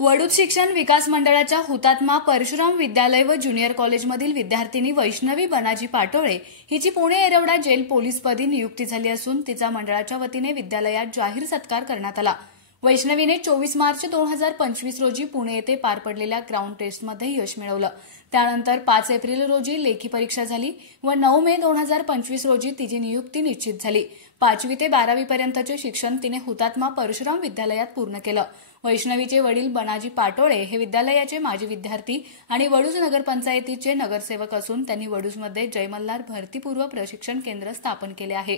वडूज शिक्षण विकास मंडळाच्या हुतात्मा परशुराम विद्यालय व ज्युनियर कॉलेजमधील विद्यार्थिनी वैष्णवी बनाजी पाटोळे हिची पुणे येरवडा जेल पोलीसपदी नियुक्ती झाली असून तिचा मंडळाच्या वतीने विद्यालयात जाहीर सत्कार करण्यात आला। वैष्णवीने 24 मार्च 2025 रोजी पुणे येथे पार पडलेल्या ग्राउंड टेस्टमध्ये यश मिळवलं। त्यानंतर 5 एप्रिल रोजी लेखी परीक्षा झाली व 9 मे 2025 रोजी तिची नियुक्ती निश्चित झाली। 5वी ते 12वी पर्यंतचे शिक्षण तिने हुतात्मा परशुराम विद्यालयात पूर्ण केलं। वैष्णवीचे वडील बनाजी पाटोळे हे विद्यालयाचे माजी विद्यार्थी आणि वडूज नगरपंचायतीचे नगरसेवक असून त्यांनी वडूजमध्ये जय मल्हार भरतीपूर्व प्रशिक्षण केंद्र स्थापन केले आहे।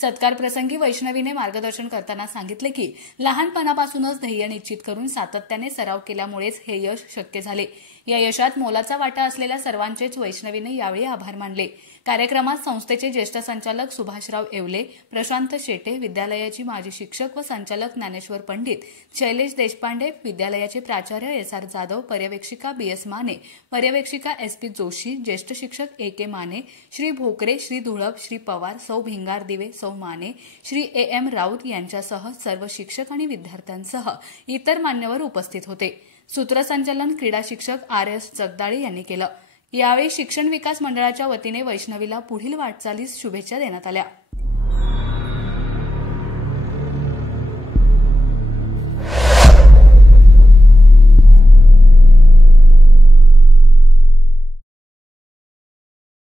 सत्कार प्रसंगी वैष्णवीने मार्गदर्शन करताना सांगितले की लहानपणापासूनच ध्येय निश्चित करून सातत्याने सराव केल्यामुळेच हे यश शक्य झाले। या यशात मोलाचा वाटा असलेल्या सर्वांचेच वैष्णवीने यावेळी आभार मानले। कार्यक्रमात संस्थेचे ज्येष्ठ संचालक सुभाषराव येवले, प्रशांत शेटे, विद्यालयाची माजी शिक्षक व संचालक ज्ञानेश्वर पंडित, शैलेश देशपांडे, विद्यालयाचे प्राचार्य एस.आर. जाधव, पर्यवेक्षिका बी.एस. माने, पर्यवेक्षिका एस.पी. जोशी, ज्येष्ठ शिक्षक ए.के. माने, श्री भोकरे, श्री धुळप, श्री पवार, सौ भिंगार दिवे, सौ माने, श्री ए.एम. राऊत यांच्यासह सर्व शिक्षक आणि विद्यार्थ्यांसह इतर मान्यवर उपस्थित होते। सूत्रसंचालन क्रीडा शिक्षक आर.एस. जगदाळे यांनी केलं। यावेळी शिक्षण विकास मंडळाच्या वतीने वैष्णवीला पुढील वाटचालीस शुभेच्छा देण्यात आल्या।